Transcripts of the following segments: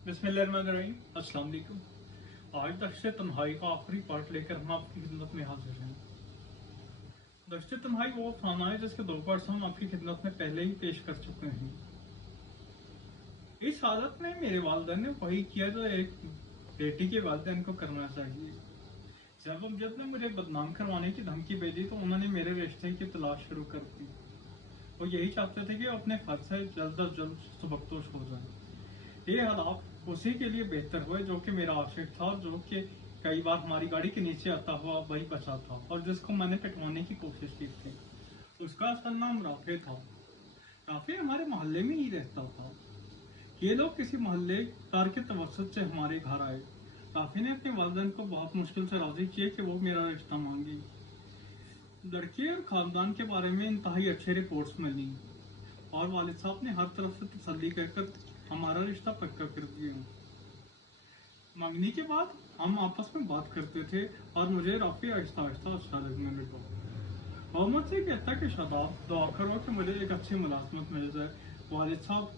बिस्मिल्लाहिर्रहमानिर्रहीम। अस्सलाम वालेकुम। आज दश्त तन्हाई का आखिरी पार्ट लेकर हम आपकी खिदमत में हाजिर हैं। दश्त तन्हाई वो अफसाना है जिसके दो पार्ट्स हम आपकी खिदमत में पहले ही पेश कर चुके हैं। इस हालत में मेरे वालिदैन ने वही किया जो एक बेटी के वालिदैन को करना चाहिए। जब ने मुझे बदनाम करवाने की धमकी भेजी तो उन्होंने मेरे रिश्ते की तलाश शुरू कर दी। वो यही चाहते थे कि अपने फर्ज से जल्द अज जल्द सबकदोश हो जाए। ये हालात उसी के लिए बेहतर हुए जो कि मेरा आशिक था, जो कि कई बार हमारी गाड़ी के नीचे आता हुआ वही बचा था और जिसको मैंने पिटवाने की कोशिश की थी। उसका असल नाम राफे था। राफे हमारे मोहल्ले में ही रहता था। ये लोग किसी मोहल्ले कार के तवसत से हमारे घर आए। राफे ने अपने वालिदैन को बहुत मुश्किल से राजी किया कि वो मेरा रिश्ता मांगी। लड़के और खानदान के बारे में इंतहाई अच्छे रिपोर्ट्स मिली और वालिद साहब ने हर तरफ से तसल्ली कर हमारा रिश्ता पक्का कर दिया। मंगनी के बाद हम आपस में बात करते थे और मुझे राफी आहिस्ता आहिस्ता अच्छा लगने लगा। और मुझसे कहता कि शादाब दुआ करो कि मुझे एक अच्छी मुलाजमत मिल जाए। वालिद साहब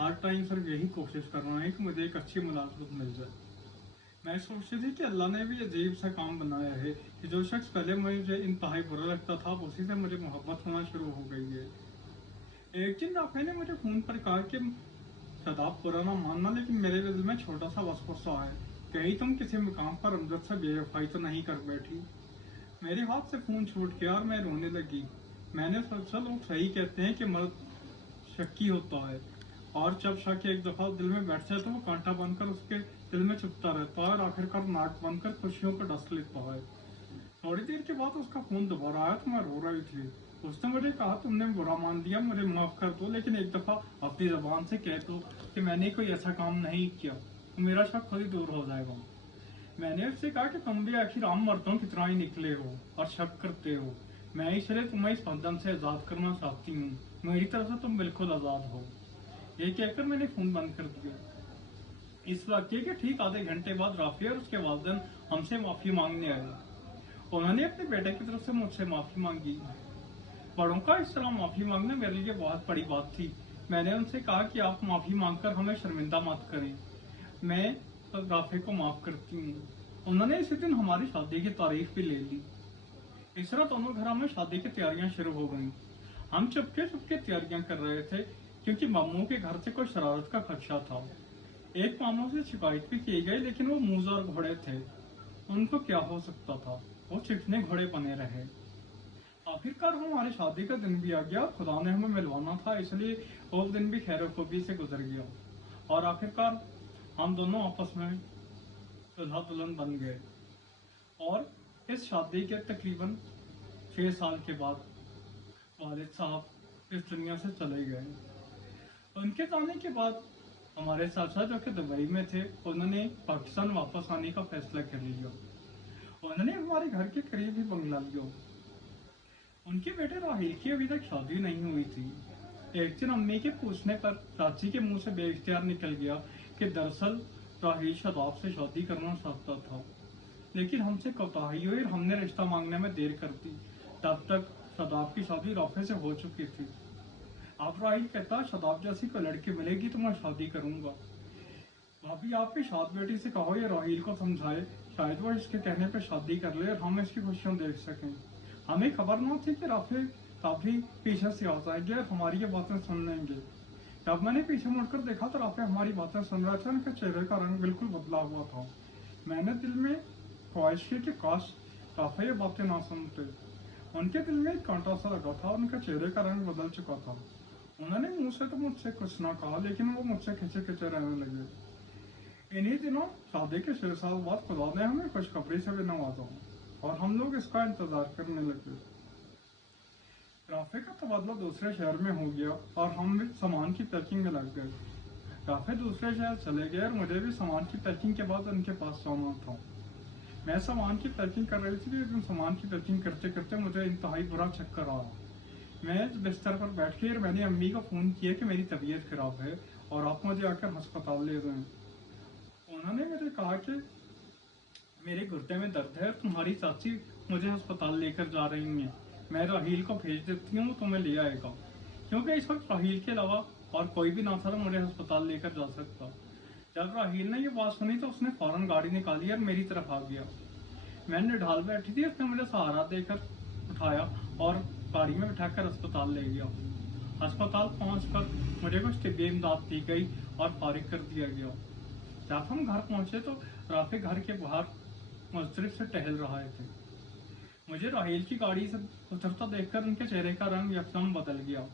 हर टाइम सिर्फ यही कोशिश कर रहे हैं कि मुझे एक अच्छी मुलाजमत मिल जाए। मैं सोचती थी कि अल्लाह ने भी अजीब सा काम बनाया है कि जो शख्स पहले मुझे इंतहाई बुरा लगता था उसी से मुझे मोहब्बत होना शुरू हो गई है। एक दिन राफे ने मुझे फोन पर कहा कि शादाब बुरा ना मानना, लेकिन मेरे दिल में छोटा सा वसवसा है, कहीं तुम किसी मुकाम पर अमजद से बेवफाई तो नहीं कर बैठी। मेरे हाथ से फोन छूट गया और मैं रोने लगी। मैंने सोचा लोग सही कहते हैं कि मर्द शक्की होता है और जब शक एक दफा दिल में बैठ जाए तो वो कांटा बनकर उसके दिल में चुभता रहता है और आखिरकार नाक बनकर खुशियों को डस लेता है। थोड़ी देर के बाद उसका फोन दोबारा आया तो मैं रो रही थी। उसने मुझे कहा तुमने बुरा मान लिया, मुझे माफ कर दो, लेकिन एक दफा अपनी जबान से कह दो कि मैंने कोई ऐसा काम नहीं किया तो मेरा शक खुद ही दूर हो जाएगा। मैंने उससे कहा कि तुम भी आखिर आम मर्दों की तरह ही निकले हो और शक करते हो। मैं इसलिए तुम्हें इस बंधन से आजाद करना चाहती हूँ। मेरी तरफ से तुम बिल्कुल आजाद हो। ये कहकर मैंने फोन बंद कर दिया। इस वाक्य के ठीक आधे घंटे बाद राफी और उसके वालिदैन हमसे माफी मांगने आए। उन्होंने अपने बेटे की तरफ से मुझसे माफी मांगी। बड़ों का इस तरह माफी मांगना मेरे लिए बहुत बड़ी बात थी। मैंने उनसे कहा कि आप माफी मांगकर हमें शर्मिंदा मत करें, मैं राफे को माफ करती हूँ। उन्होंने इसी दिन हमारी शादी की तारीख भी ले ली। इस तरह दोनों घरों में शादी की तैयारियां शुरू हो गईं। हम चुपके चुपके तैयारियां कर रहे थे क्योंकि मामू के घर से कोई शरारत का खदशा था। एक मामू से शिकायत भी की गई, लेकिन वो मूज और घोड़े थे, उनको क्या हो सकता था, वो चिकने घोड़े बने रहे। आखिरकार हमारी शादी का दिन भी आ गया। खुदा ने हमें मिलवाना था, इसलिए वो दिन भी खैर खूबी से गुजर गया और आखिरकार हम दोनों आपस में दुल्हा दुल्हन बन गए। और इस शादी के तकरीबन 6 साल के बाद वालिद साहब इस दुनिया से चले गए। उनके जाने के बाद हमारे चाचा जो कि दुबई में थे, उन्होंने पाकिस्तान वापस आने का फैसला कर लिया। उन्होंने हमारे घर के करीब ही बंगला लिया। उनके बेटे राहिल की अभी तक शादी नहीं हुई थी। एक दिन अम्मी के पूछने पर चाची के मुंह से बेइख्तियार निकल गया कि दरअसल राहिल शादाब से शादी करना चाहता था, लेकिन हमसे कोताही हुई और हमने रिश्ता मांगने में देर कर दी। तब तक शादाब की शादी राफे से हो चुकी थी। अब राहिल कहता शादाब जैसी कोई लड़की मिलेगी तो मैं शादी करूंगा। भाभी आप भी शाद बेटी से कहो ये राहील को समझाए, शायद वो इसके कहने पे शादी कर ले और हम इसकी खुशियां देख सकें। हमें खबर न थी कि राफे काफी पीछे से आ जाएंगे और हमारी ये बातें सुन लेंगे। जब मैंने पीछे मुड़कर देखा तो राफे हमारी बातें सुन रहे थे। उनके चेहरे का रंग बिल्कुल बदला हुआ था। मैंने दिल में ख्वाहिश की कि काश राफे ये बातें ना सुनते। उनके दिल में एक कांटा सा लगा था। उनके चेहरे का रंग बदल चुका था। उन्होंने मुंह से तो मुझसे कुछ ना कहा, लेकिन वो मुझसे खिंचे खिंचे रहने लगे। इन्हीं दिनों शादी के 6 साल बाद खुदा ने हमें खुशखबरी से भी नवाजा और हम लोग इसका इंतजार करने लगे। राफे का तबादला दूसरे शहर में हो गया और हम भी सामान की पैकिंग में लग गए। राफे दूसरे शहर चले गए और मुझे भी सामान की पैकिंग के बाद उनके पास जाना था। मैं सामान की पैकिंग कर रही थी, लेकिन सामान की पैकिंग करते करते मुझे इंतहाई बुरा चक्कर आया। मैं बिस्तर पर बैठ के और मैंने अम्मी को फ़ोन किया कि मेरी तबीयत खराब है और आप मुझे आकर अस्पताल ले जाएं। उन्होंने मुझे कहा कि मेरे गुर्दे में दर्द है, तुम्हारी चाची मुझे अस्पताल लेकर जा रही हैं। मैं राहील को भेज देती हूँ, तुम्हें ले आएगा। क्योंकि इस वक्त राहील के अलावा और कोई भी ना था तो मुझे अस्पताल लेकर जा सकता। जब राहील ने ये बात सुनी तो उसने फौरन गाड़ी निकाली और मेरी तरफ आ गया। मैंने ढाल बैठी थी, उसने मुझे सहारा देकर उठाया और गाड़ी में बिठाकर अस्पताल ले गया। अस्पताल पहुंचकर मुझे कुछ तिब्बी इमदाद दी गई और फारिग कर दिया गया। जब हम घर पहुंचे तो राफी घर के बाहर मुस्तरिफ से टहल रहे थे। मुझे राहील की गाड़ी से उतरता देखकर उनके चेहरे का रंग यकदम बदल गया।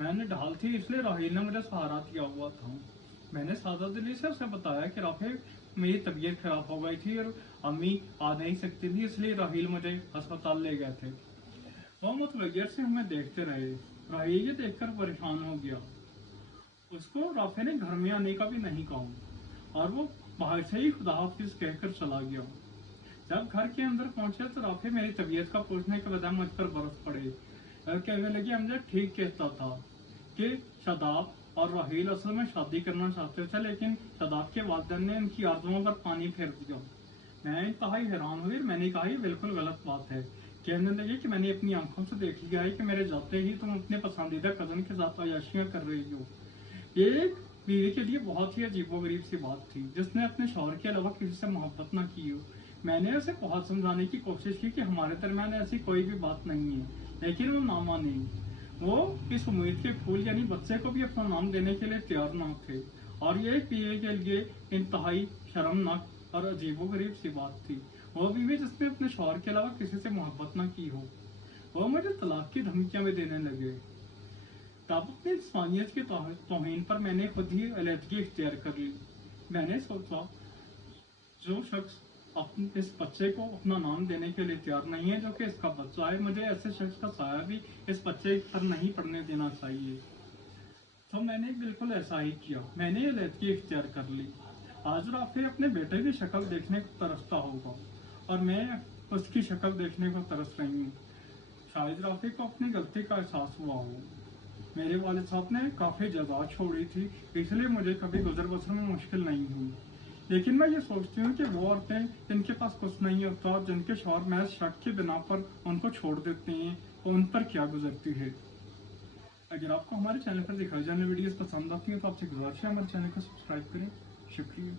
मैंने ढाल थी इसलिए राहील ने मुझे सहारा दिया हुआ था। मैंने सादा दिली से उसे बताया कि राफी मेरी तबीयत खराब हो गई थी और अम्मी आ नहीं सकती थी, इसलिए राहील मुझे अस्पताल ले गए थे। वो मुतवज्जर से हमें देखते रहे। राहील ये देखकर परेशान हो गया। उसको राफी ने घर में आने का भी नहीं कहा और वो बाहर से ही खुदा हाफिज कहकर चला गया। जब घर के अंदर पहुंचे तो राफी मेरी तबीयत का पूछने के बजाय मुझ पर बरस पड़े और कहने लगी हमने ठीक कहता था कि शादाब और राहील असल में शादी करना चाहते थे, लेकिन शादाब के वालिदैन ने इनकी आरज़ुओं पर पानी फेर दिया। मैं इंतहाई हैरान हुई। मैंने कहा ये बिल्कुल गलत बात है। कहने लगे कि मैंने अपनी आंखों से देख लिया है कि मेरे जाते ही तुम अपने पसंदीदा कजन के साथ अयाशियां कर रही हो। ये एक बीवी के लिए बहुत ही अजीबोगरीब सी बात थी जिसने अपने शौहर के अलावा किसी से मोहब्बत ना की हो। मैंने उसे बहुत समझाने की कोशिश की कि हमारे दरमियान ऐसी कोई भी बात नहीं है, लेकिन वो ना मानी। वो इस उम्मीद के फूल यानी बच्चे को भी अपना नाम देने के लिए तैयार ना थे, और ये एक बीवी के लिए इंतहाई शर्मनाक और अजीबोगरीब सी बात थी। वो बीवी जिसने अपने शौहर के अलावा किसी से मोहब्बत ना की हो। वो मुझे तलाक की धमकियां भी देने लगे। तब अपनी इंसानियत की तौहीन पर मैंने खुद ही अलहदगी इख्तियार कर ली। मैंने सोचा जो शख्स अपने इस बच्चे को अपना नाम देने के लिए तैयार नहीं है जो कि इसका बच्चा है, मुझे ऐसे शख्स का साया भी इस बच्चे पर नहीं पड़ने देना चाहिए। तो मैंने बिल्कुल ऐसा ही किया। मैंने अलहदगी इख्तियार कर ली। आज राफी अपने बेटे की शक्ल देखने को तरसता होगा और मैं उसकी शक्ल देखने को तरस रही हूँ। शायद राफी को अपनी गलती का एहसास हुआ हो। मेरे वालिद साहब ने काफ़ी जगह छोड़ी थी, इसलिए मुझे कभी गुजर बसर में मुश्किल नहीं हुई। लेकिन मैं ये सोचती हूँ कि वो औरतें जिनके पास कुछ नहीं होता और जिनके शौहर महज शक की बिना पर उनको छोड़ देते हैं, तो उन पर क्या गुजरती है। अगर आपको हमारे चैनल पर दिखाई जाने वीडियोस पसंद आती हैं तो आपसे गुजारिश है हमारे चैनल को सब्सक्राइब करें। शुक्रिया।